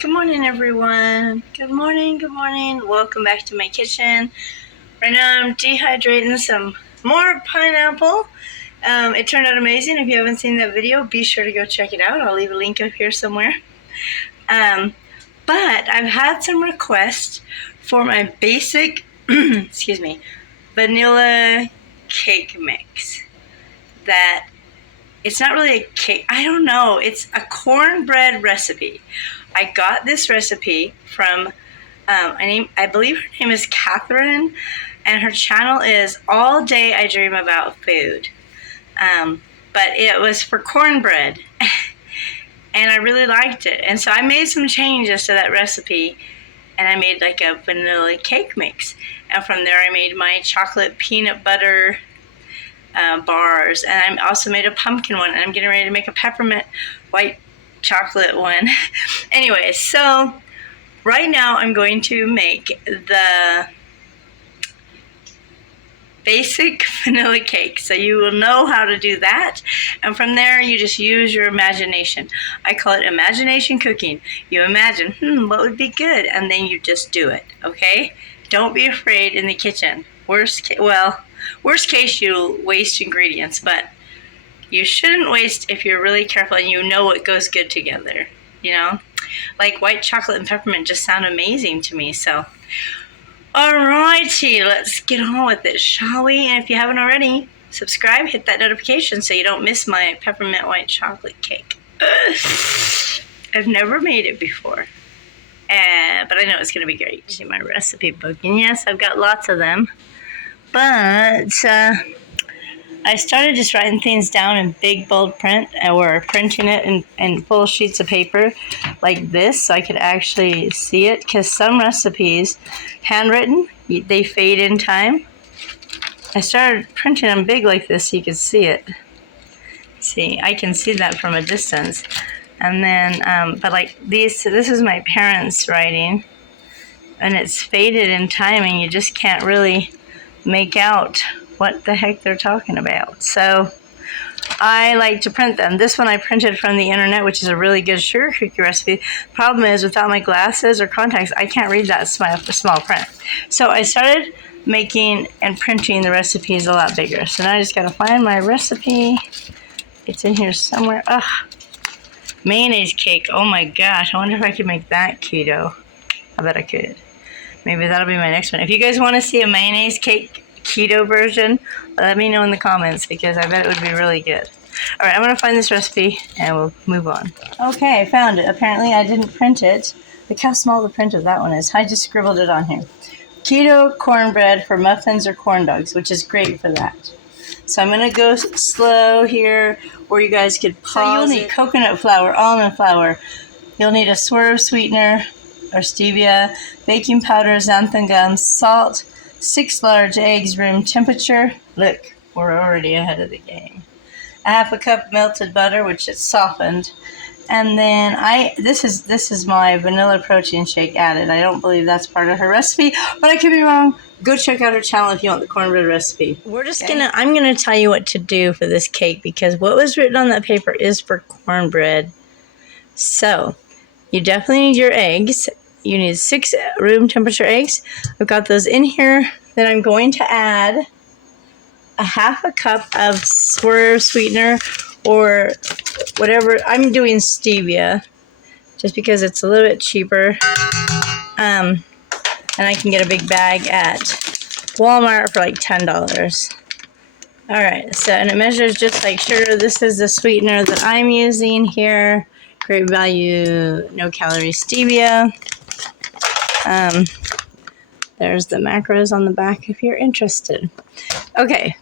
Good morning, everyone. Good morning, good morning. Welcome back to my kitchen. Right now I'm dehydrating some more pineapple. It turned out amazing. If you haven't seen that video, be sure to go check it out. I'll leave a link up here somewhere. But I've had some requests for my basic, excuse me, vanilla cake mix. That it's not really a cake. I don't know. It's a cornbread recipe. I got this recipe from, I believe her name is Catherine, and her channel is All Day I Dream About Food. But it was for cornbread, and I really liked it. And so I made some changes to that recipe, and I made like a vanilla cake mix. And from there I made my chocolate peanut butter bars, and I also made a pumpkin one, and I'm getting ready to make a peppermint white chocolate one. Anyway, so right now I'm going to make the basic vanilla cake, so you will know how to do that, and from there you just use your imagination. I call it imagination cooking. You imagine, what would be good, and then you just do it, okay? Don't be afraid in the kitchen. Worst case, you'll waste ingredients, but you shouldn't waste if you're really careful and you know what goes good together, you know? Like white chocolate and peppermint just sound amazing to me, so. Alrighty, let's get on with it, shall we? And if you haven't already, subscribe, hit that notification so you don't miss my peppermint white chocolate cake. I've never made it before, but I know it's going to be great. See my recipe book, and yes, I've got lots of them, but I started just writing things down in big bold print, or printing it in full sheets of paper like this so I could actually see it, because some recipes, handwritten, they fade in time. I started printing them big like this so you could see it. See, I can see that from a distance. And then, but like this is my parents' writing, and it's faded in time and you just can't really make out what the heck they're talking about. So I like to print them. This one I printed from the internet, which is a really good sugar cookie recipe. Problem is, without my glasses or contacts, I can't read that small print. So I started making and printing the recipes a lot bigger. So now I just gotta find my recipe. It's in here somewhere. Ugh. Mayonnaise cake. Oh my gosh, I wonder if I could make that keto. I bet I could. Maybe that'll be my next one. If you guys want to see a mayonnaise cake keto version, let me know in the comments, because I bet it would be really good. Alright, I'm going to find this recipe and we'll move on. Okay, I found it. Apparently I didn't print it. Look how small the print of that one is. I just scribbled it on here. Keto cornbread for muffins or corn dogs, which is great for that. So I'm going to go slow here where you guys could pause. So you'll need coconut flour, almond flour. You'll need a swerve sweetener or stevia, baking powder, xanthan gum, salt, 6 large eggs, room temperature. Look, we're already ahead of the game. A half a cup melted butter, which is softened. And then this is my vanilla protein shake added. I don't believe that's part of her recipe, but I could be wrong. Go check out her channel if you want the cornbread recipe. I'm gonna tell you what to do for this cake, because what was written on that paper is for cornbread. So you definitely need your eggs. You need 6 room temperature eggs. I've got those in here. Then I'm going to add a half a cup of swerve sweetener, or whatever. I'm doing stevia just because it's a little bit cheaper. And I can get a big bag at Walmart for like $10. Alright, so, and it measures just like sugar. This is the sweetener that I'm using here. Great value, no calorie stevia. There's the macros on the back if you're interested. Okay,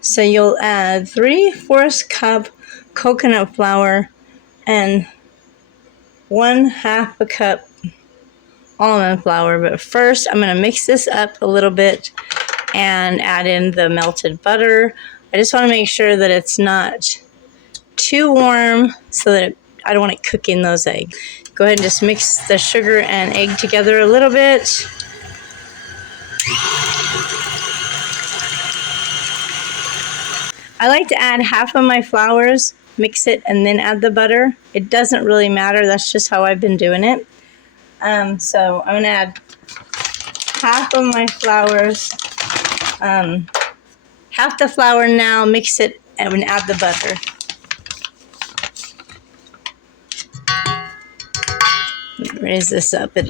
so you'll add 3/4 cup coconut flour and 1/2 a cup almond flour. But first, I'm going to mix this up a little bit and add in the melted butter. I just want to make sure that it's not too warm so that I don't want it cooking those eggs. Go ahead and just mix the sugar and egg together a little bit. I like to add half of my flours mix it, and then add the butter. It doesn't really matter. That's just how I've been doing it. So I'm going to add half of my flours, half the flour now, mix it, and add the butter. Raise this up. It'd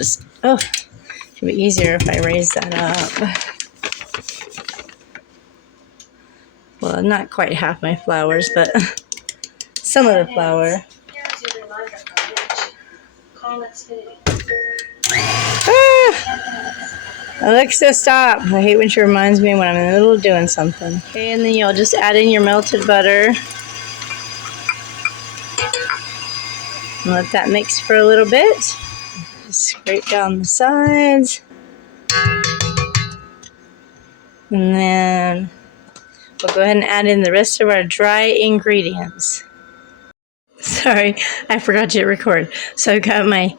be easier if I raise that up. Well, not quite half my flours, but some of the flour. Alexa, stop. I hate when she reminds me when I'm in the middle of doing something. Okay, and then you'll just add in your melted butter. And let that mix for a little bit. Just scrape down the sides. And then we'll go ahead and add in the rest of our dry ingredients. Sorry, I forgot to record. So I've got my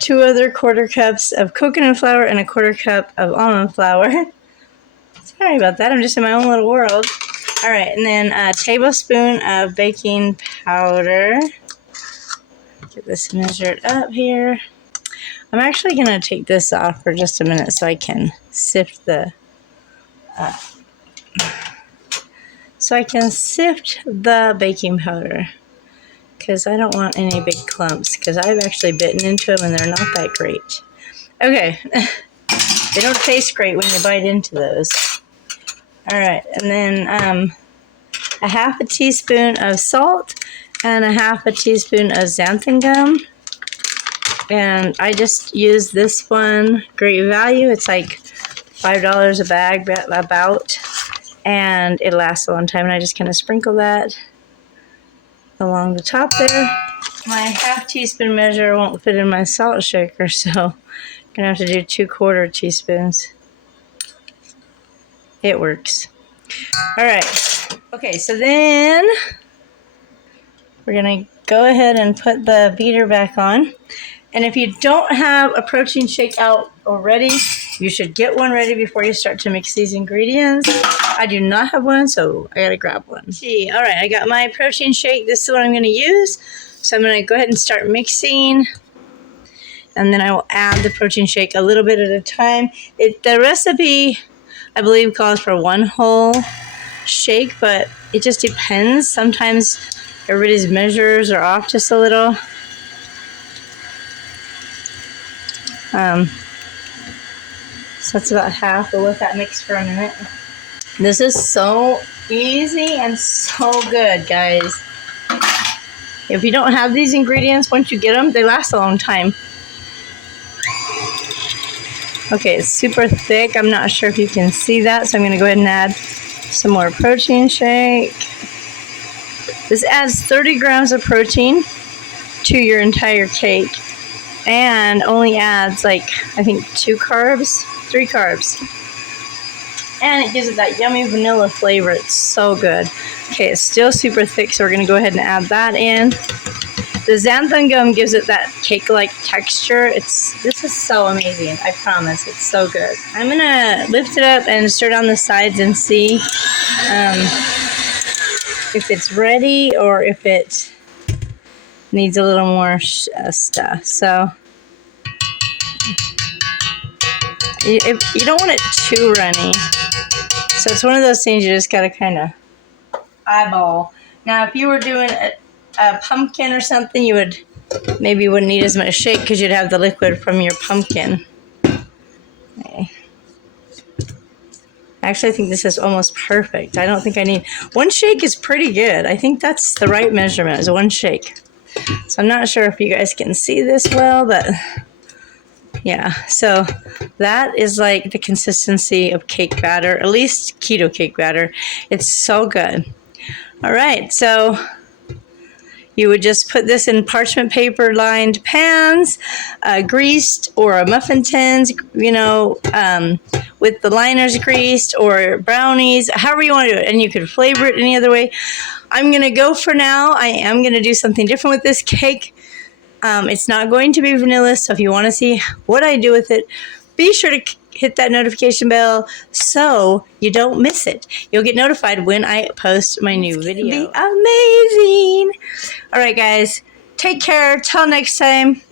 2 other quarter cups of coconut flour and a quarter cup of almond flour. Sorry about that. I'm just in my own little world. All right, and then a tablespoon of baking powder. Get this measured up here. I'm actually going to take this off for just a minute so I can sift the baking powder, because I don't want any big clumps, because I've actually bitten into them and they're not that great. Okay, they don't taste great when you bite into those. All right, and then a half a teaspoon of salt and a half a teaspoon of xanthan gum. And I just use this one, Great Value. It's like $5 a bag, about. And it lasts a long time. And I just kind of sprinkle that along the top there. My half teaspoon measure won't fit in my salt shaker, so I'm going to have to do 2/4 teaspoons. It works. All right. Okay, so then we're going to go ahead and put the beater back on. And if you don't have a protein shake out already, you should get one ready before you start to mix these ingredients. I do not have one, so I gotta grab one. See, all right, I got my protein shake. This is what I'm gonna use. So I'm gonna go ahead and start mixing. And then I will add the protein shake a little bit at a time. The recipe, I believe, calls for 1 whole shake, but it just depends. Sometimes everybody's measures are off just a little. So that's about half. We'll let that mix for a minute. This is so easy and so good, guys. If you don't have these ingredients, once you get them, they last a long time. Okay, it's super thick. I'm not sure if you can see that, so I'm going to go ahead and add some more protein shake. This adds 30 grams of protein to your entire cake. And only adds, like, I think 3 carbs. And it gives it that yummy vanilla flavor. It's so good. Okay, it's still super thick, so we're going to go ahead and add that in. The xanthan gum gives it that cake-like texture. This is so amazing. I promise. It's so good. I'm going to lift it up and stir it on the sides and see if it's ready or if it needs a little more stuff. So you don't want it too runny. So it's one of those things you just got to kind of eyeball. Now, if you were doing a pumpkin or something, you wouldn't need as much shake because you'd have the liquid from your pumpkin. Okay. Actually, I think this is almost perfect. I don't think I need... 1 shake is pretty good. I think that's the right measurement, is 1 shake. So I'm not sure if you guys can see this well, but yeah. So that is like the consistency of cake batter, at least keto cake batter. It's so good. All right, so you would just put this in parchment paper lined pans, greased, or muffin tins, with the liners greased, or brownies, however you want to do it. And you could flavor it any other way. I'm going to go for now. I am going to do something different with this cake. It's not going to be vanilla, so if you want to see what I do with it, be sure to hit that notification bell so you don't miss it. You'll get notified when I post my new video. Be amazing. All right, guys. Take care. Till next time.